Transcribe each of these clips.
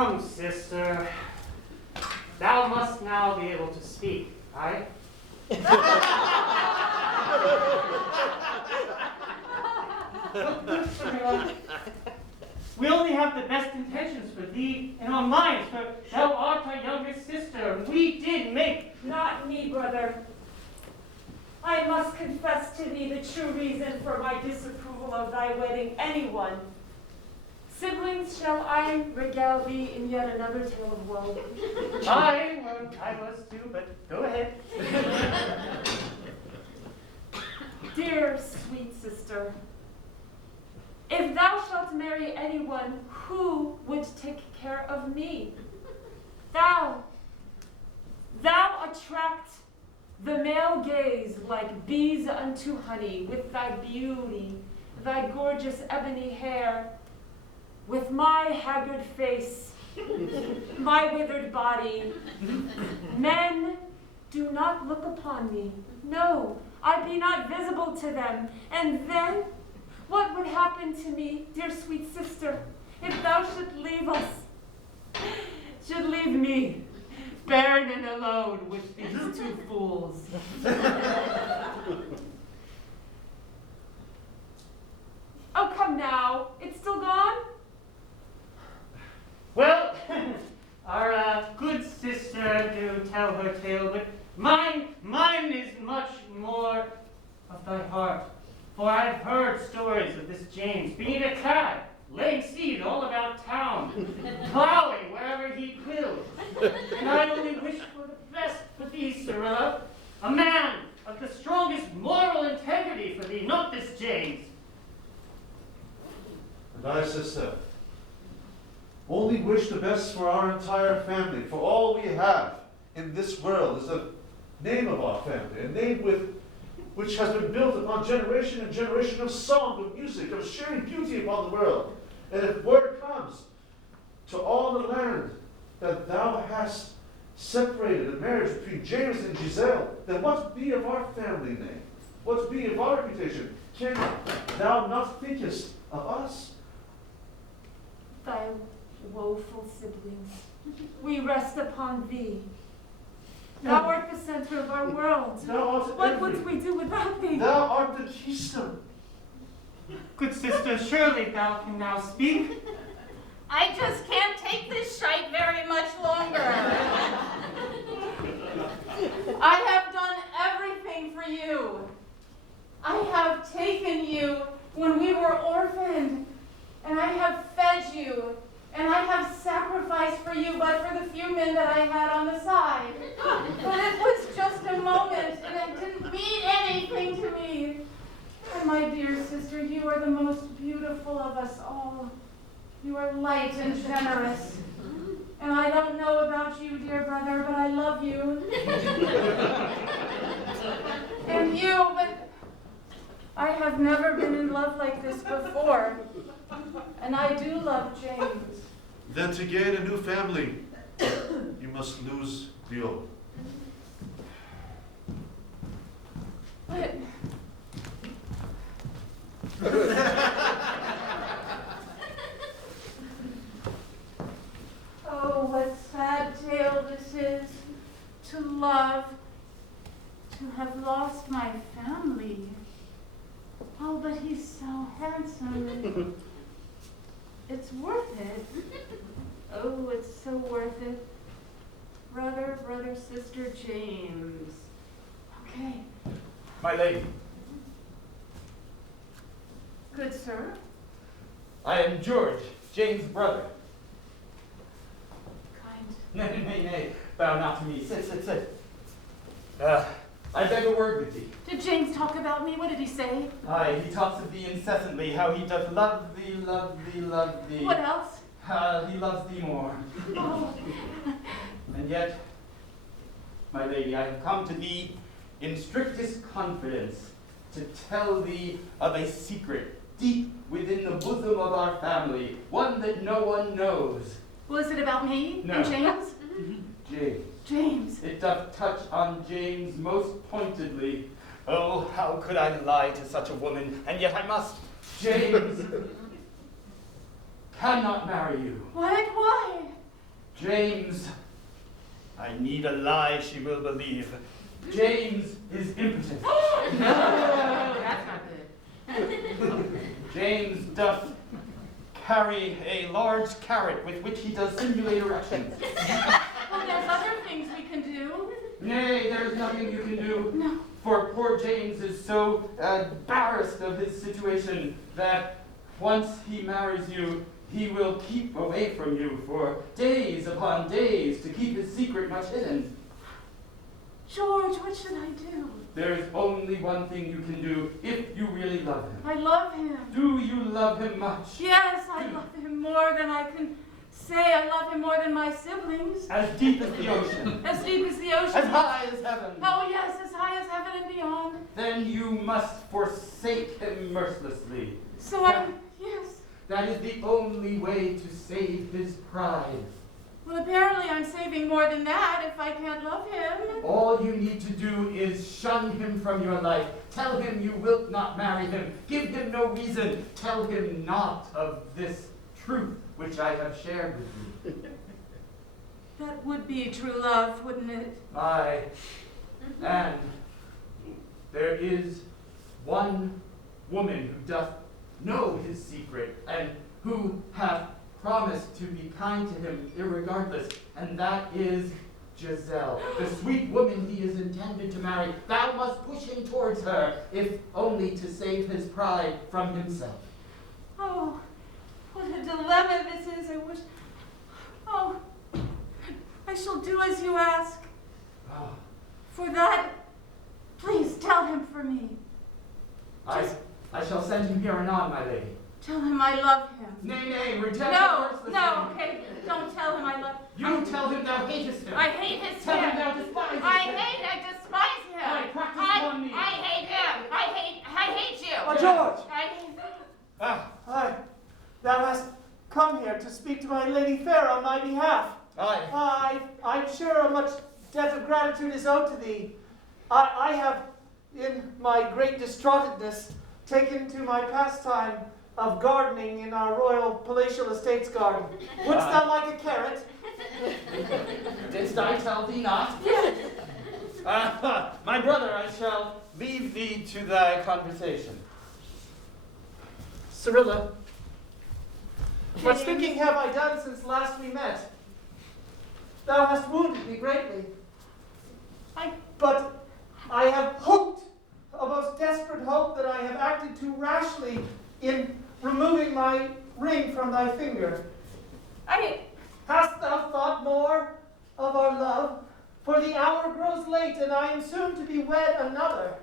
Come, sister. Thou must now be able to speak, aye? We only have the best intentions for thee in our minds, for thou art our younger sister, and we did make... Not me, brother. I must confess to thee the true reason for my disapproval of thy wedding anyone. Siblings, shall I regale thee in yet another tale of woe? I was too, but go ahead. Dear sweet sister, if thou shalt marry anyone, who would take care of me? Thou attract the male gaze like bees unto honey, with thy beauty, thy gorgeous ebony hair, with my haggard face, my withered body. Men do not look upon me. No, I be not visible to them. And then, what would happen to me, dear sweet sister, if thou should leave us, should leave me, barren and alone with these two fools? Oh, come now, it's still gone? Well, our good sister do tell her tale, but mine is much more of thy heart. For I've heard stories of this James being a cad, laying seed all about town, plowing wherever he will. And I only wish for the best for thee, Cyrilla, a man of the strongest moral integrity for thee, not this James. And I, sister, only wish the best for our entire family, for all we have in this world is the name of our family, a name which has been built upon generation and generation of song, of music, of sharing beauty upon the world. And if word comes to all the land that thou hast separated a marriage between James and Giselle, then what be of our family name? What be of our reputation? Can thou not thinkest of us? Thy woeful siblings, we rest upon thee. Thou art the center of our world. What would we do without thee? Thou art the keystone. Good sister, surely thou can now speak. I just can't take this shite very much longer. I have done everything for you. I have taken you when we were orphaned, and I have fed you, and I have sacrificed for you, but for the few men that I had on the side. But it was just a moment, and it didn't mean anything to me. And my dear sister, you are the most beautiful of us all. You are light and generous. And I don't know about you, dear brother, but I love you. And you, but I have never been in love like this before. And I do love James. Then to gain a new family, you must lose the old. But oh, what sad tale this is, to love, to have lost my family. Oh, but he's so handsome. It's worth it. Oh, it's so worth it. Brother, sister, James. Okay. My lady, Good sir. I am George, James' brother. Kind. Nay, bow not to me. Sit. I beg a word with thee. Did James talk about me? What did he say? Aye, he talks of thee incessantly, how he doth love thee. What else? He loves thee more. Oh. And yet, my lady, I have come to thee in strictest confidence to tell thee of a secret deep within the bosom of our family, one that no one knows. Was it about me No. and James? James. James. It doth touch on James most pointedly. Oh, how could I lie to such a woman, and yet I must. James cannot marry you. What? Why? James, I need a lie she will believe. James is impotent. That's not good. James doth carry a large carrot with which he does simulate erections. Well, there's other things we can do. Nay, there is nothing you can do. No. For poor James is so embarrassed of his situation that once he marries you, he will keep away from you for days upon days to keep his secret much hidden. George, what should I do? There is only one thing you can do if you really love him. I love him. Do you love him much? Yes, I love him more than I can say. I love him more than my siblings. As deep as the ocean. As deep as the ocean. As high as heaven. Oh, yes, as high as heaven and beyond. Then you must forsake him mercilessly. So yes. That is the only way to save his pride. Well, apparently I'm saving more than that if I can't love him. All you need to do is shun him from your life. Tell him you wilt not marry him. Give him no reason. Tell him not of this truth which I have shared with you. That would be true love, wouldn't it? Aye. And there is one woman who doth know his secret, and who hath promised to be kind to him irregardless, and that is Giselle, the sweet woman he is intended to marry. Thou must push him towards her, if only to save his pride from himself. Oh, what a dilemma this is. I wish. Oh, I shall do as you ask. Ah, For that, please tell him for me. I shall send him here anon, my lady. Tell him I love him. Nay, reject No, him mercilessly. no, okay. Don't tell him I love You tell him thou hatest him. I hate his Tell him him. thou despisest I him. despise him. Aye, practice upon me. I hate him. I hate you. Oh, George! Ah, Thou hast come here to speak to my lady fair on my behalf. aye. I'm sure a much debt of gratitude is owed to thee. I have, in my great distraughtedness, taken to my pastime of gardening in our royal palatial estates garden. Wouldst thou like a carrot? Didst I tell thee not? My brother, I shall leave thee to thy conversation. Cyrilla, much thinking have I done since last we met. Thou hast wounded me greatly. But I have hoped, a most desperate hope, that I have acted too rashly in removing my ring from thy finger. Hast thou thought more of our love? For the hour grows late, and I am soon to be wed another.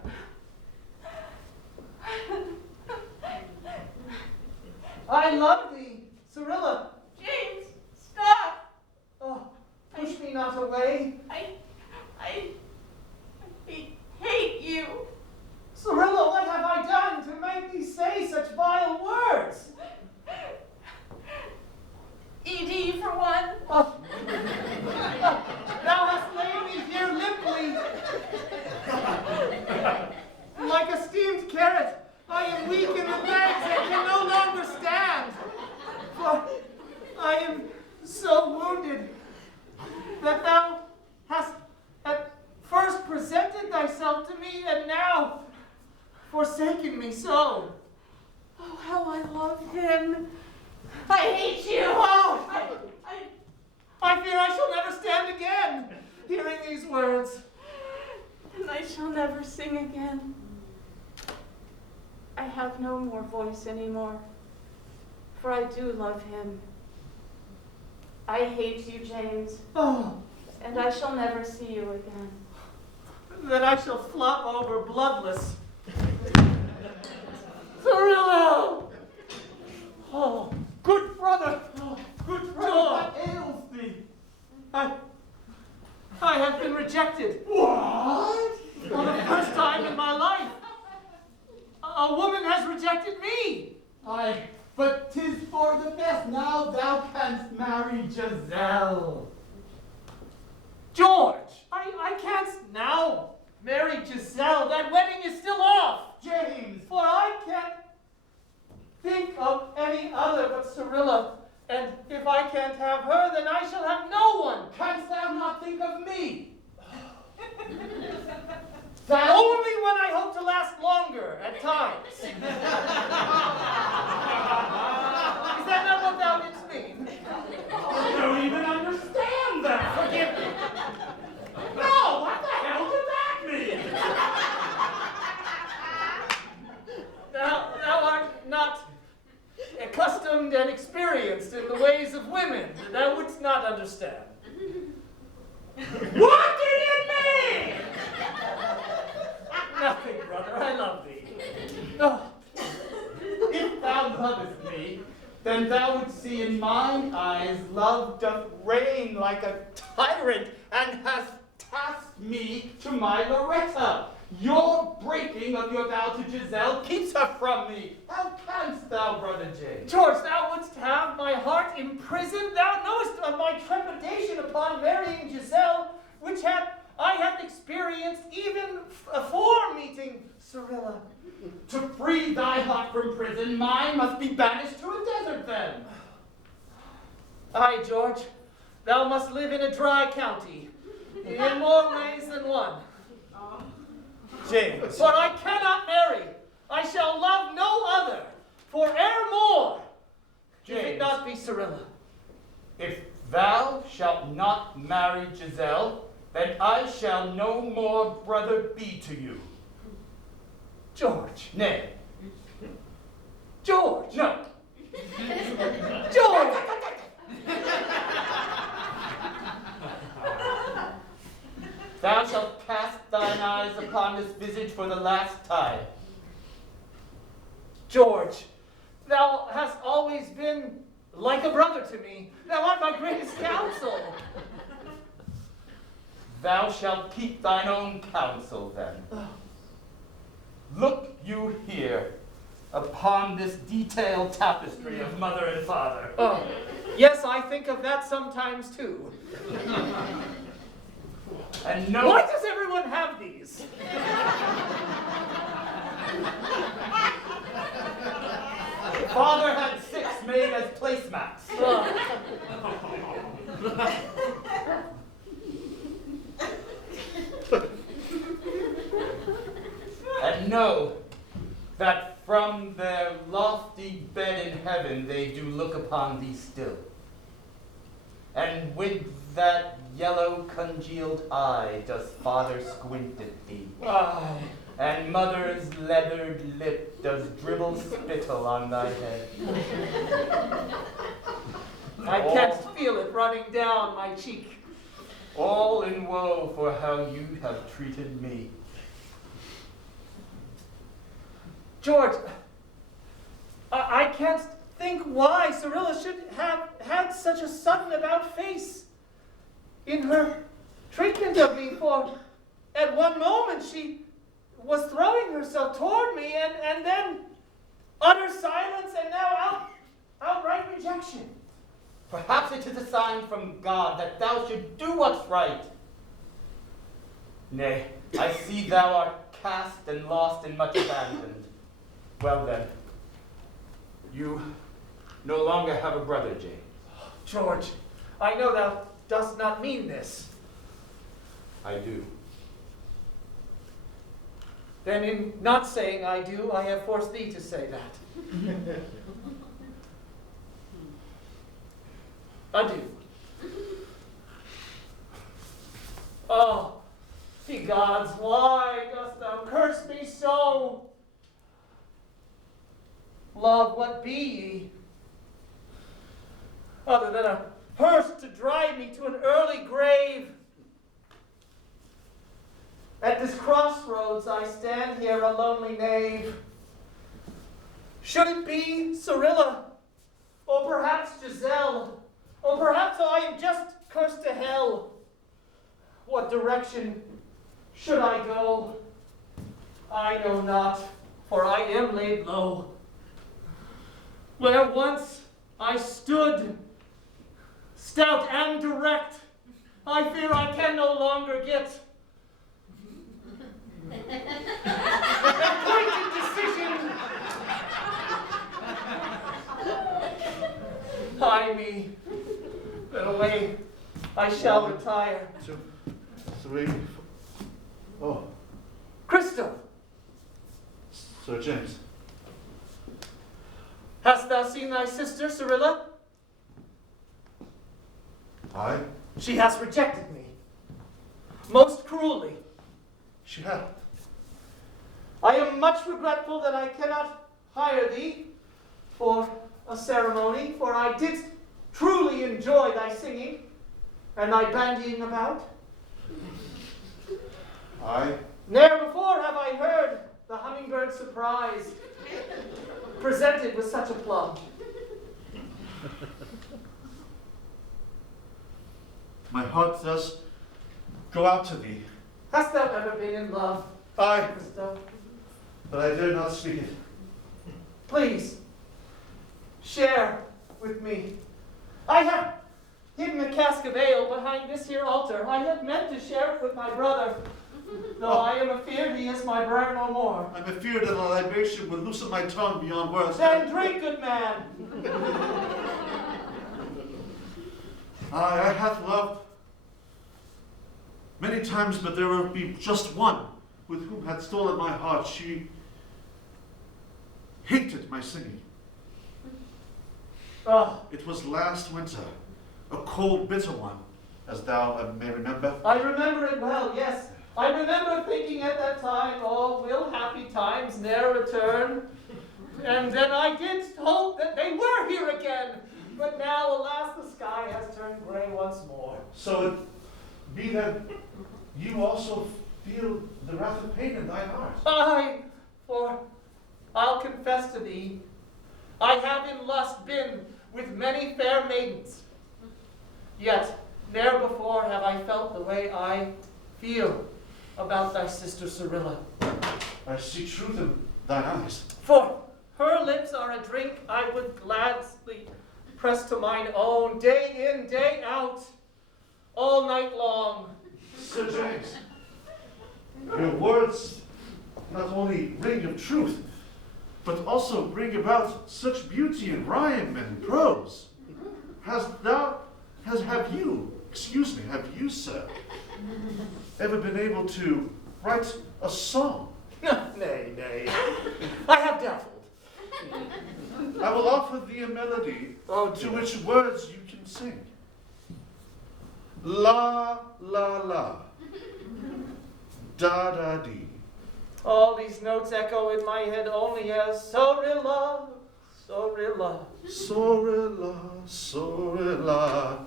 I love thee, Cyrilla. James, stop. Oh, push me not away. I hate you. Cyrilla, what have I done to make thee say such vile words? ED for one. Oh. Thou hast laid me here limply. Like a steamed carrot, I am weak in the legs and can no longer stand. For I am so wounded that thou hast at first presented thyself to me and now forsaken me so. Oh, how I love him. I hate you. Oh, I fear I shall never stand again, hearing these words. And I shall never sing again. I have no more voice anymore, for I do love him. I hate you, James, Oh, and I shall never see you again. then I shall flop over bloodless. Cyrilla! Oh, Good brother! oh, Good brother, what ails thee? I have been rejected What? for the first time in my life. A woman has rejected me. Aye, but 'tis for the best. Now thou canst marry Giselle. George, I can't now marry Giselle. That wedding is still off. James! For I can't think of any other but Cyrilla. And if if I can't have her, then I shall have no one. Canst thou not think of me? Only when I hope to last longer at times. Is that not what thou didst mean? I don't even understand that. Forgive me. No, what the hell did that mean? Thou art not accustomed and experienced in the ways of women. Thou wouldst not understand. What did it mean? Nothing, brother. I love thee. Oh, If thou lovest me, then thou wouldst see in mine eyes love doth reign like a tyrant, and hast tasked me to my Loretta. Your breaking of your vow to Giselle keeps her from me. How canst thou, brother James? George, thou wouldst have my heart imprisoned. Thou knowest of my trepidation upon marrying Giselle, which I have experienced even afore meeting Cyrilla. To free thy heart from prison, mine must be banished to a desert then. Aye, George, thou must live in a dry county, in more ways than one. James. For I cannot marry. I shall love no other, for evermore, if it James. not be Cyrilla. If thou shalt not marry Giselle, then I shall no more brother be to you. George. Nay. George. No. George. Thou shalt cast thine eyes upon this visage for the last time. George, thou hast always been like a brother to me. Thou art my greatest counsel. Thou shalt keep thine own counsel then. Look you here upon this detailed tapestry of mother and father. Oh, yes, I think of that sometimes too. And know Why does everyone have these? father had 6 made as placemats. And know that from their lofty bed in heaven they do look upon thee still. And with that yellow congealed eye does father squint at thee. Aye. And mother's leathered lip does dribble spittle on thy head. I can't feel it running down my cheek. All in woe for how you have treated me. George, I can't think why Cyrilla should have had such a sudden about face in her treatment of me, for at one moment she was throwing herself toward me and then utter silence and now outright rejection. Perhaps it is a sign from God that thou should do what's right. Nay, I see thou art cast and lost and much abandoned. Well then, you no longer have a brother, James. George, I know thou dost not mean this. I do. Then in not saying I do, I have forced thee to say that. Adieu. Oh, ye gods, why dost thou curse me so? Love, what be ye? Other than a hearse to drive me to an early grave. At this crossroads I stand here a lonely knave. Should it be Cyrilla? Or perhaps Giselle? Or perhaps I am just cursed to hell? What direction should I go? I know not, for I am laid low. Where once I stood, stout and direct, I fear I can no longer get. A pointed decision. Ay me, shall One, retire. 2, 3, 4. Oh, Crystal, Sir James. hast thou seen thy sister, Cyrilla? Aye, She has rejected me. Most cruelly. she hath. I am much regretful that I cannot hire thee for a ceremony, for I did truly enjoy thy singing and thy bandying about. Aye, Ne'er before have I heard the hummingbird surprised, presented with such a plum. my heart does go out to thee. Hast thou ever been in love, Aye, Crystal? but I dare not speak it. Please, share with me. I have hidden a cask of ale behind this here altar. I had meant to share it with my brother, though I am afeard he is my brother no more. I'm afeard that a libation would loosen my tongue beyond words. Then drink, good man. Aye, I hath loved many times, but there will be just one with whom had stolen my heart. She hated my singing. Oh, It was last winter, a cold, bitter one, as thou may remember. I remember it well, yes. I remember thinking at that time, oh, will happy times ne'er return? And then I did hope that they were here again. But now, alas, the sky has turned gray once more. So it be that you also feel the wrath of pain in thine heart. Aye, for I'll confess to thee, I have in lust been with many fair maidens. Yet ne'er before have I felt the way I feel about thy sister Cyrilla. I see truth in thine eyes. For her lips are a drink I would gladly press to mine own, day in, day out, all night long. Sir James, your words not only ring of truth, but also bring about such beauty in rhyme and prose. Have you, sir, ever been able to write a song? Nay, nay, I have dabbled. I will offer thee a melody Oh, to dear. which words you can sing. La, la, la. Da, da, dee. All these notes echo in my head only as Sorilla, Sorilla. Sorilla, sorilla.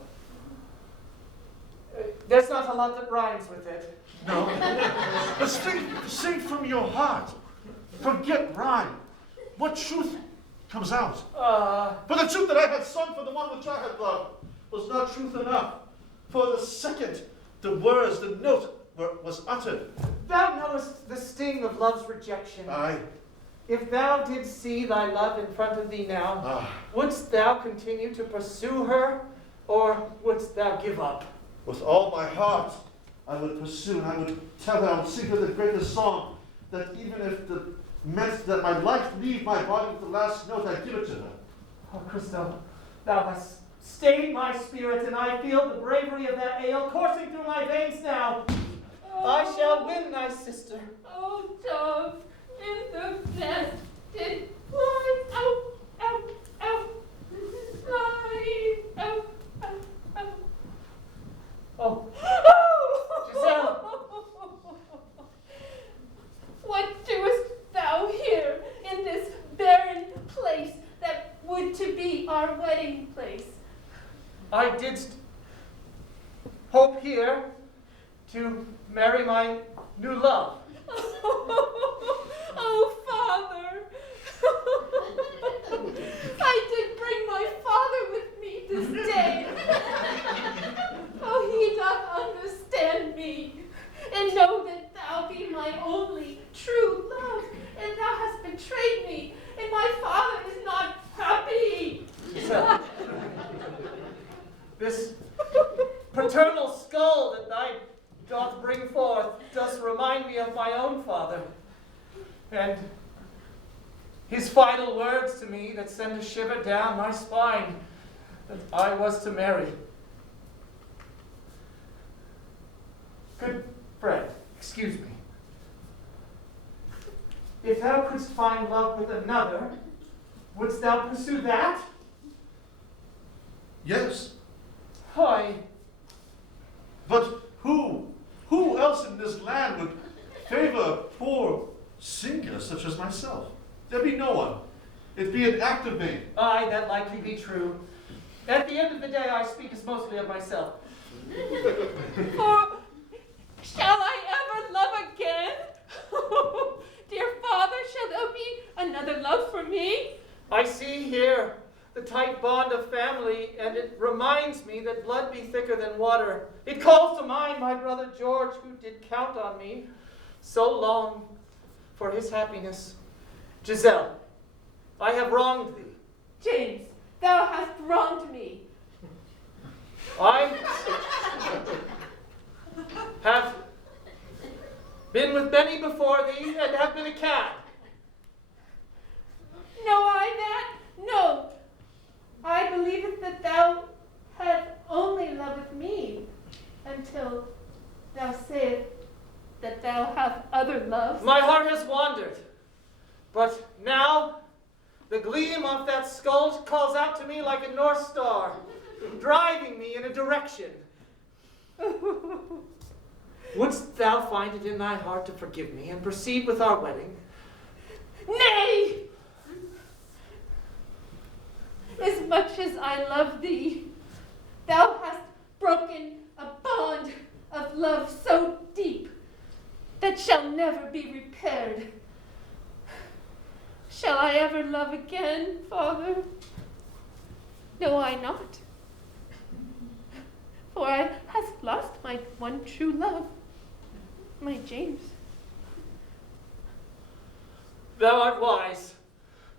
There's not a lot that rhymes with it. No. But sing from your heart. Forget rhyme. What truth comes out? For the truth that I had sung for the one which I had loved was not truth enough. For the second, the words, the note was uttered. Thou knowest the sting of love's rejection. Aye. If thou didst see thy love in front of thee now, Ah, wouldst thou continue to pursue her, or wouldst thou give up? with all my heart, I would pursue and I would tell her, I would sing her the greatest song, that even if it meant that my life leave my body with the last note, I'd give it to her. Oh, Christo, thou hast stayed my spirit, and I feel the bravery of that ale coursing through my veins now. I shall win thy sister. Oh, dove, in the nest did fly out, out, out, fly out, out, out. Oh, Giselle. What doest thou here in this barren place that would to be our wedding place? I didst hope here to marry my new love. Oh, Father! I did bring my father with me this day. Oh, he doth understand me, and know that thou be my only true love, and thou hast betrayed me, and my father is not happy. Giselle, this paternal skull that thy doth bring forth does remind me of my own father, and his final words to me that send a shiver down my spine, that I was to marry. Good friend, excuse me. If thou couldst find love with another, wouldst thou pursue that? Yes. Why, But who else in this land would favor a poor singer such as myself? There be no one. It be an act of vain. aye, that likely be true. At the end of the day, I speak as mostly of myself. For shall I ever love again? Dear father, shall there be another love for me? I see here the tight bond of family, and it reminds me that blood be thicker than water. It calls to mind my brother George, who did count on me so long for his happiness. Giselle, I have wronged thee. James, thou hast wronged me. I have been with many before thee, and have been a cad. Know I that? No. I believeth that thou hast only loved me until thou sayest that thou hast other loves. My heart has wandered, but now the gleam of that skull calls out to me like a north star, driving me in a direction. Wouldst thou find it in thy heart to forgive me and proceed with our wedding? Nay! As much as I love thee, thou hast broken a bond of love so deep that shall never be repaired. Shall I ever love again, Father? No, I not. For I have lost my one true love, my James. Thou art wise,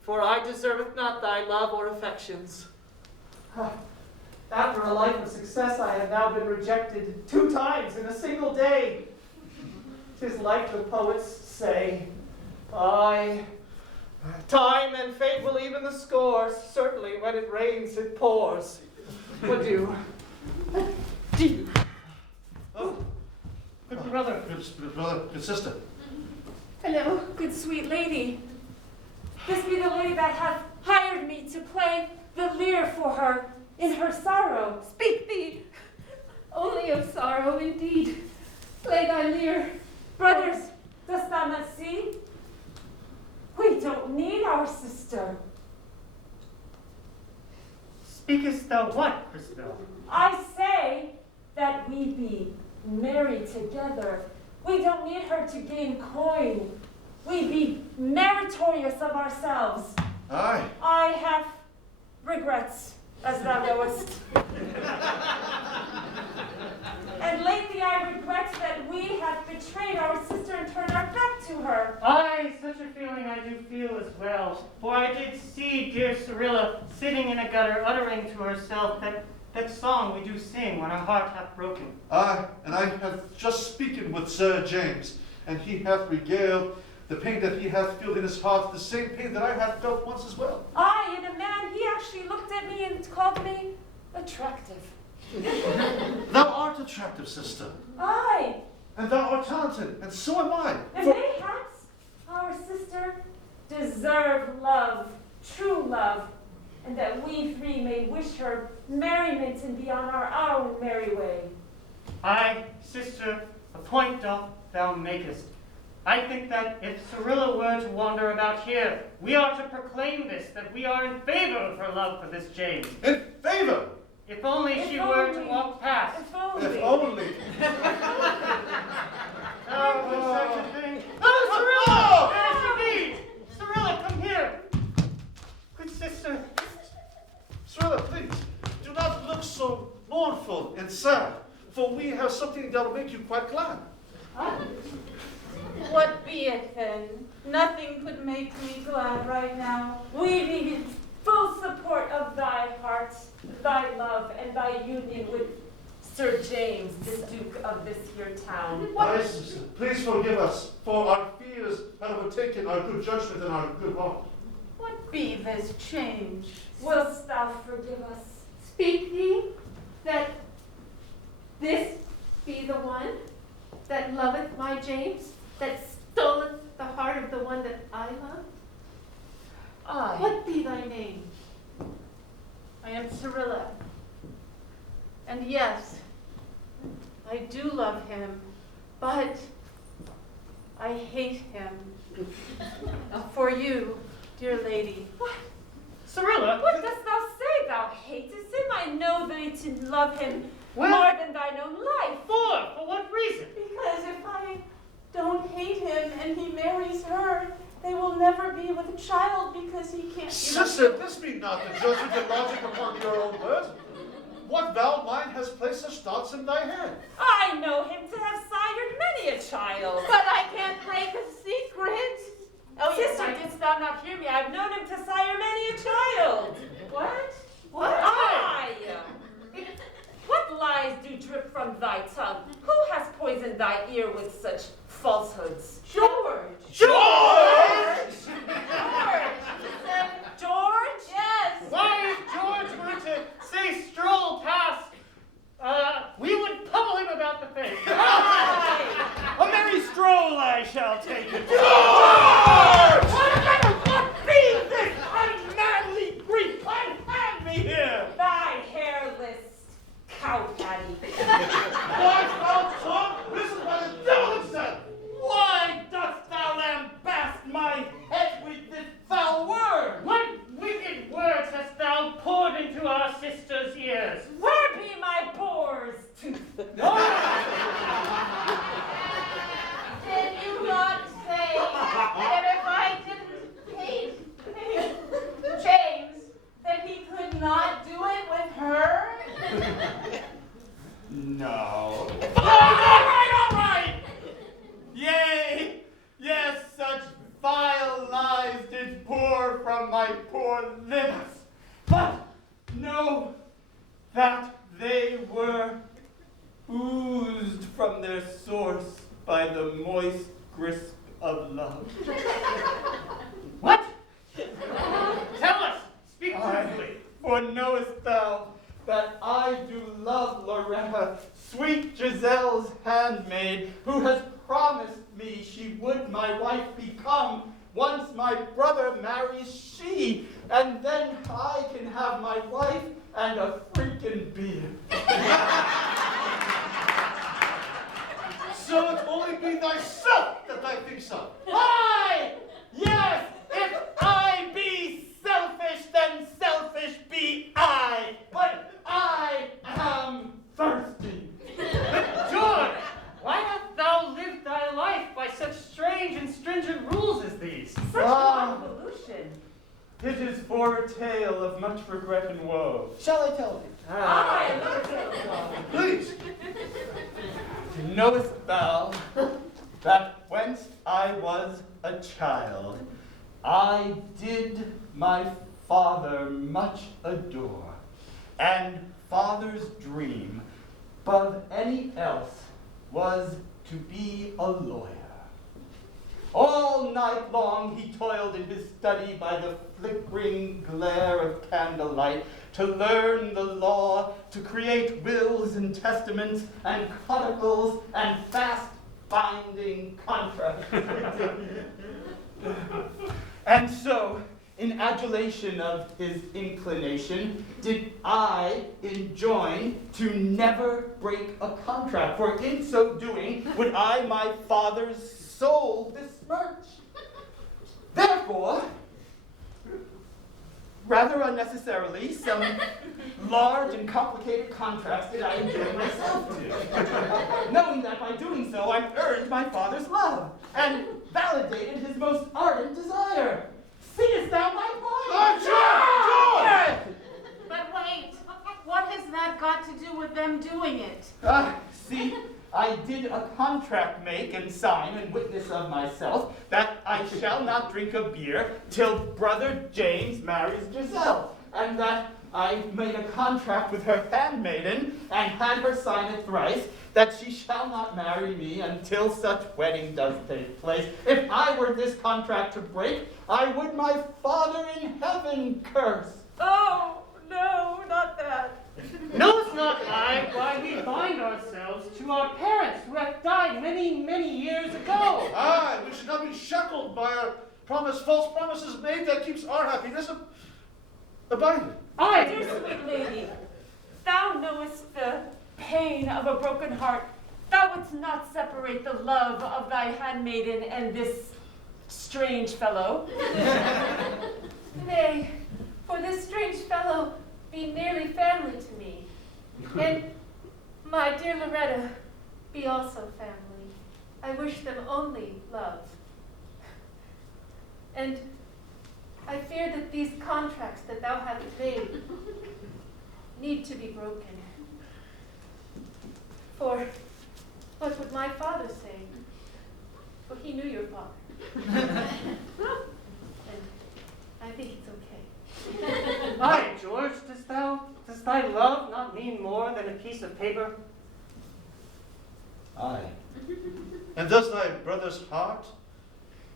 for I deserveth not thy love or affections. After a life of success, I have now been rejected 2 times in a single day. 'Tis like the poets say, aye, time and fate will even the scores. Certainly, when it rains, it pours. Adieu. Adieu. Oh, Good brother. good brother, good sister. Hello. Good sweet lady, this be the lady that hath hired me to play the lyre for her in her sorrow. Speak thee only of sorrow indeed. Play thy lyre. Brothers, dost thou not see? We don't need our sister. Speakest thou what, Christabel? I say that we be married together. We don't need her to gain coin. We be meritorious of ourselves. Aye. I have regrets, as thou knowest. And lately I regret that we have betrayed our sister and turned our back to her. Aye, such a feeling I do feel as well. For I did see dear Cyrilla sitting in a gutter uttering to herself that song we do sing when our heart hath broken. Aye, and I have just speaken with Sir James, and he hath regaled the pain that he hath felt in his heart, the same pain that I have felt once as well. I, and a man, he actually looked at me and called me attractive. Thou art attractive, sister, I, and thou art talented, and so am I. and mayhaps our sister deserve love, true love, and that we 3 may wish her merriment and be on our own merry way. Aye, sister, a point doth thou makest. I think that if Cyrilla were to wander about here, we ought to proclaim this, that we are in favor of her love for this James. In favor, If only If she were to only. walk past. If only. if only. Oh, such a thing. Oh! Oh, there she be! Cyrilla, come here. Good sister. Cyrilla, please, do not look so mournful and sad, for we have something that will make you quite glad. What be it then? Nothing could make me glad right now. We need full support of thy heart, thy love, and thy union with Sir James, the Duke of this here town. Aye, sister, please forgive us, for our fears have overtaken our good judgment and our good heart. What be this change? Wilt thou forgive us? Speak thee that this be the one? that loveth my James, that stoleth the heart of the one that I love? I What be thy name? am Cyrilla. And yes, I do love him, but I hate him. For you, dear lady. What? Cyrilla, What dost thou say? Thou hatest him? I know thee to love him Well- more than thine own life. for what reason? Because if I don't hate him and he marries her, they will never be with a child because he can't. Sister, this be not the judgment and logic upon your own words. What thou mind has placed such thoughts in thy head? I know him to have sired many a child. But I can't break a secret. Oh, yes, Sister, I- didst thou not hear me? I've known him to sire many a child. What? What? I. What lies do drip from thy tongue? Who has poisoned thy ear with such falsehoods? George. George! George? Yes. Why, if George were to say stroll past, we would pummel him about the face. A merry stroll I shall take it. What Be this unmanly grief, unhand me here! Thy hairless cow patty. Why, thou tongue? This is by the devil himself! Why dost thou lambast my head with this foul word? What wicked words hast thou poured into our sister's ears? Where be my boar's tooth? Did you not say that if I didn't hate James, that he could not do it with her? No. All right! Yea, yes, such vile lies did pour from my poor lips. But know that they were oozed from their source by the moist grist of love. What? Tell us. Speak truthfully. For knowest thou that I do love Loretta, sweet Giselle's handmaid, who has promised me she would my wife become once my brother marries she, and then I can have my wife and a freaking beard. So it only be thyself that thou thinkst of. I! Yes, if I be selfish, then selfish be I. But I am thirsty. George, why hast thou lived thy life by such strange and stringent rules as these? Such Ah. convolution. It is for a tale of much regret and woe. Shall I tell thee? I love it. Please. Knowest thou that whence I was a child, I did my father much adore, and father's dream, above any else, was to be a lawyer. All night long he toiled in his study by the flickering glare of candlelight to learn the law, to create wills and testaments and codicils and fast-binding contracts. And so, in adulation of his inclination, did I enjoin to never break a contract, for in so doing would I my father's soul besmirch. Therefore, rather unnecessarily, some large and complicated contracts did I enjoin myself to, knowing that by doing so I earned my father's love and validated his most ardent desire. Seest thou my point? George! But wait, what has that got to do with them doing it? See, I did a contract make and sign and witness of myself that I shall not drink a beer till brother James marries Giselle, and that I made a contract with her handmaiden and had her sign it thrice, that she shall not marry me until such wedding does take place. If I were this contract to break, I would my Father in heaven curse. Oh, no, not that. Knows not I why we bind ourselves to to our parents who have died many, many years ago. Aye, we should not be shackled by our false promises made that keeps our happiness abiding. Aye, Dear sweet lady, thou knowest the pain of a broken heart. Thou wouldst not separate the love of thy handmaiden and this strange fellow. Nay, for this strange fellow be nearly family to me. And my dear Loretta be also family. I wish them only love. And I fear that these contracts that thou hast made need to be broken. For what would my father say? For he knew your father. And I think it's okay. aye, George, does thy love not mean more than a piece of paper? Aye. And does thy brother's heart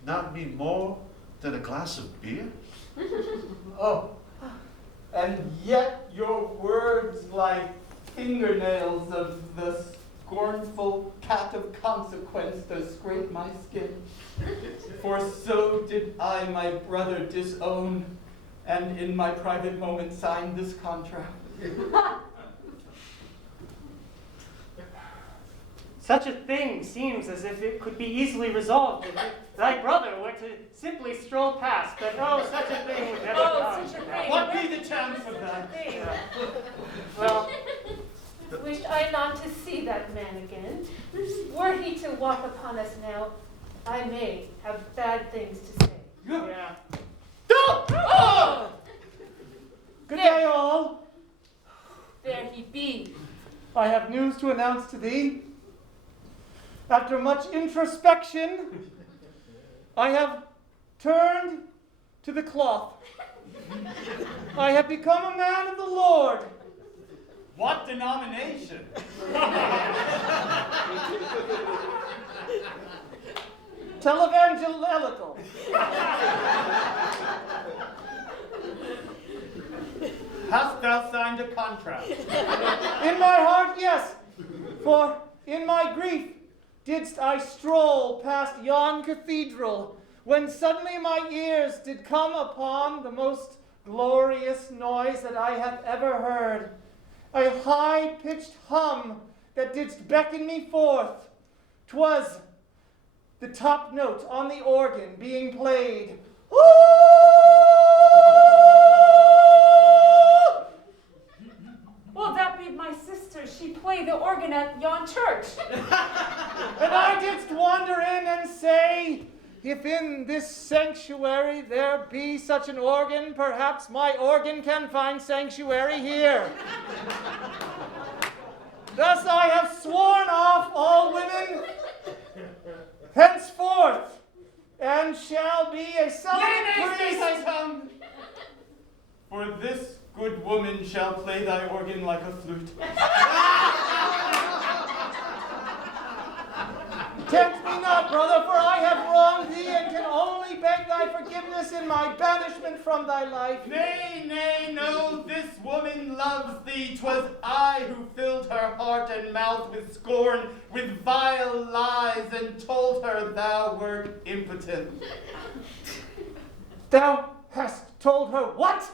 not mean more than a glass of beer? Oh, and yet your words like fingernails of the scornful cat of consequence does scrape my skin. For so did I my brother disown, and in my private moment sign this contract. Such a thing seems as if it could be easily resolved if thy brother were to simply stroll past, but oh, such a thing would never Oh, come. such a thing. What be the chance of that? Yeah. Well, Wish I not to see that man again. Were he to walk upon us now, I may have bad things to say. yeah. Oh! Good day, all. There he be. I have news to announce to thee. After much introspection, I have turned to the cloth. I have become a man of the Lord. What denomination? Televangelical. Hast thou signed a contract? In my heart, yes, for in my grief didst I stroll past yon cathedral, when suddenly my ears did come upon the most glorious noise that I have ever heard, a high-pitched hum that didst beckon me forth. 'Twas the top note on the organ being played. Well, that be my sister. She play the organ at yon church. And I didst wander in and say, if in this sanctuary there be such an organ, perhaps my organ can find sanctuary here. Thus I have sworn off all women henceforth, and shall be a celibate priest. I come. For this good woman shall play thy organ like a flute. Tempt me not, brother, for I have wronged thee, and can only beg thy forgiveness in my banishment from thy life. Nay, nay, no, this woman loves thee. 'Twas I who filled her heart and mouth with scorn, with vile lies, and told her thou wert impotent. Thou hast told her what?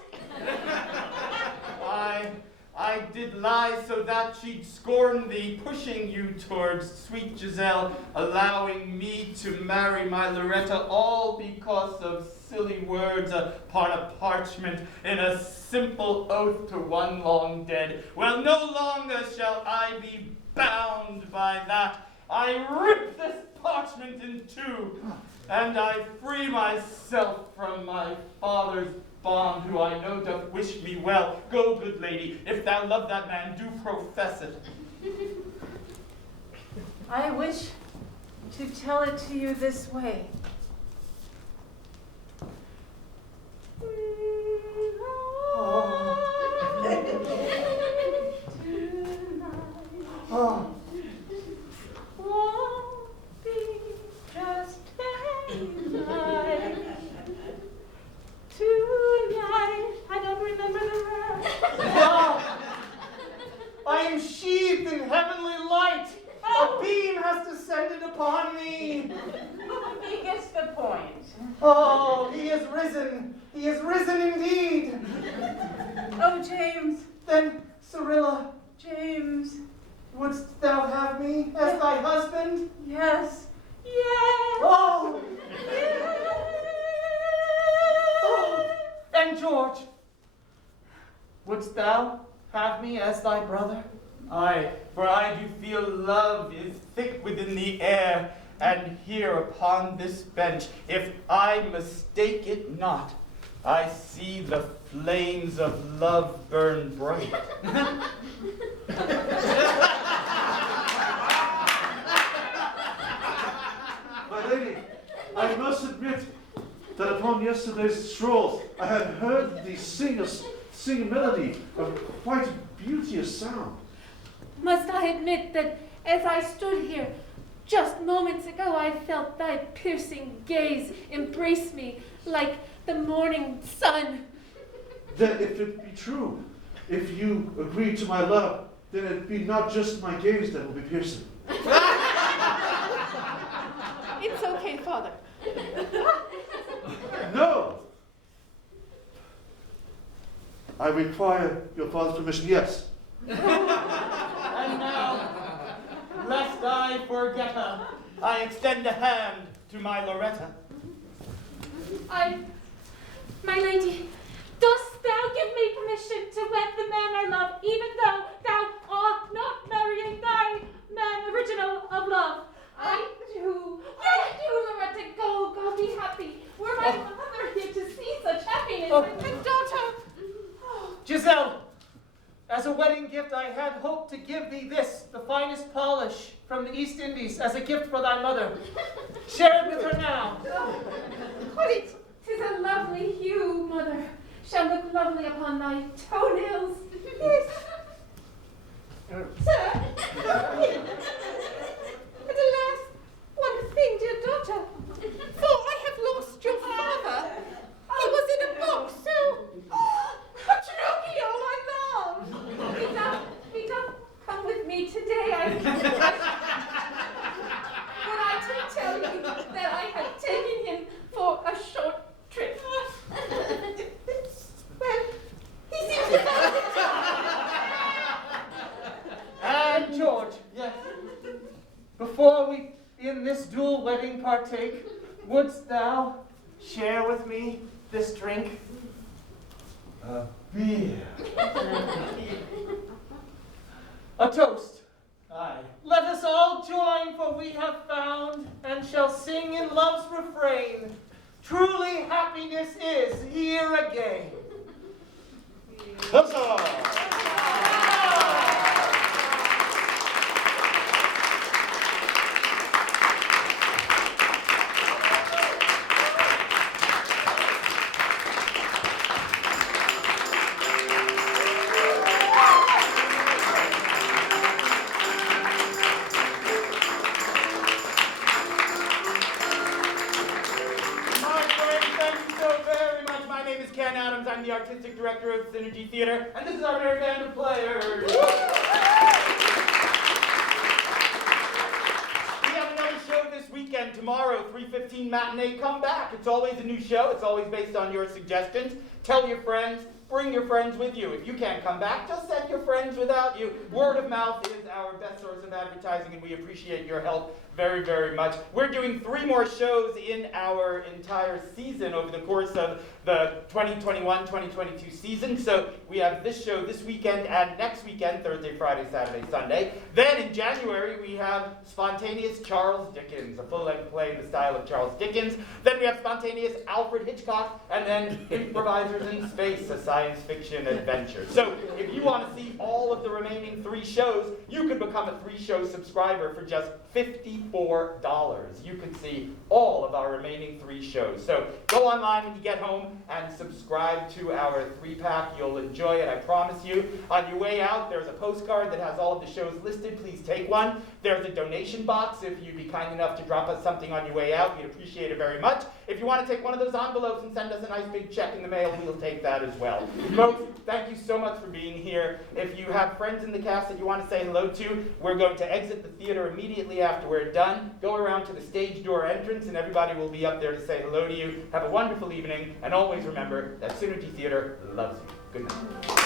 I did lie so that she'd scorn thee, pushing you towards sweet Giselle, allowing me to marry my Loretta, all because of silly words upon a parchment in a simple oath to one long dead. Well, no longer shall I be bound by that. I rip this parchment in two, and I free myself from my father's bond, who I know doth wish me well. Go, good lady, if thou love that man, do profess it. I wish to tell it to you this way. Oh. Won't be just daylight. Tonight, I don't remember the rest. Oh, I am sheathed in heavenly light. risen. He is risen indeed. Oh, James, Then, Cyrilla, James, wouldst thou have me as thy husband? yes, yes, Oh, yes. oh. And George, wouldst thou have me as thy brother? Aye, for I do feel love is thick within the air, and here upon this bench, if I mistake it not, I see the flames of love burn bright. My lady, I must admit that upon yesterday's strolls, I had heard thee sing a melody of quite a beauteous sound. Must I admit that as I stood here just moments ago, I felt thy piercing gaze embrace me like the morning sun. Then if it be true, if you agree to my love, then it be not just my gaze that will be piercing. It's okay, Father. No! I require your father's permission, yes. And now, lest I forget her, I extend a hand to my Loretta. My lady, dost thou give me permission to wed the man I love, even though thou art not marrying thy man original of love? I do, Loretta. Go, be happy. Were my mother here to see such happiness, and daughter. Giselle, as a wedding gift, I had hoped to give thee this, the finest polish from the East Indies, as a gift for thy mother. Share it with her now. But 'tis a lovely hue, mother. Shall look lovely upon thy toenails. Yes. Sir. But alas, one thing, dear daughter, for I have lost your father. He was in a box, so Petruchio, my love. He doth come with me today. But I did tell you that I had taken him for a short trip. Well, he seems to have it. And George, Yes. before we in this dual wedding partake, wouldst thou share with me this drink? Beer. A toast. Aye. Let us all join, for we have found and shall sing in love's refrain. Truly happiness is here again. Huzzah! My friends, thank you so very much. My name is Ken Adams. I'm the artistic director of Synergy Theater, and this is our very band of players. We have another show this weekend, tomorrow, 3:15 matinee. Come back. It's always a new show. It's always based on your suggestions. Tell your friends. Bring your friends with you. If you can't come back, just send your friends without you. Word of mouth is our best source of advertising, and we appreciate your help very, very much. We're doing 3 more shows in our entire season over the course of the 2021-2022 season. So we have this show this weekend and next weekend, Thursday, Friday, Saturday, Sunday. Then in January, we have Spontaneous Charles Dickens, a full-length play in the style of Charles Dickens. Then we have Spontaneous Alfred Hitchcock, and then Improvisers in Space, a science fiction adventure. So if you want to see all of the remaining 3 shows, you can become a 3-show subscriber for just $54. You can see all of our remaining 3 shows. So go online when you get home and subscribe to our 3-pack. You'll enjoy it, I promise you. On your way out, there's a postcard that has all of the shows listed. Please take one. There's a donation box if you'd be kind enough to drop us something on your way out. We'd appreciate it very much. If you want to take one of those envelopes and send us a nice big check in the mail, we'll take that as well. Folks, thank you so much for being here. If you have friends in the cast that you want to say hello to, we're going to exit the theater immediately afterward. you're done, go around to the stage door entrance and everybody will be up there to say hello to you. Have a wonderful evening, and always remember that Synergy Theater loves you. Good night.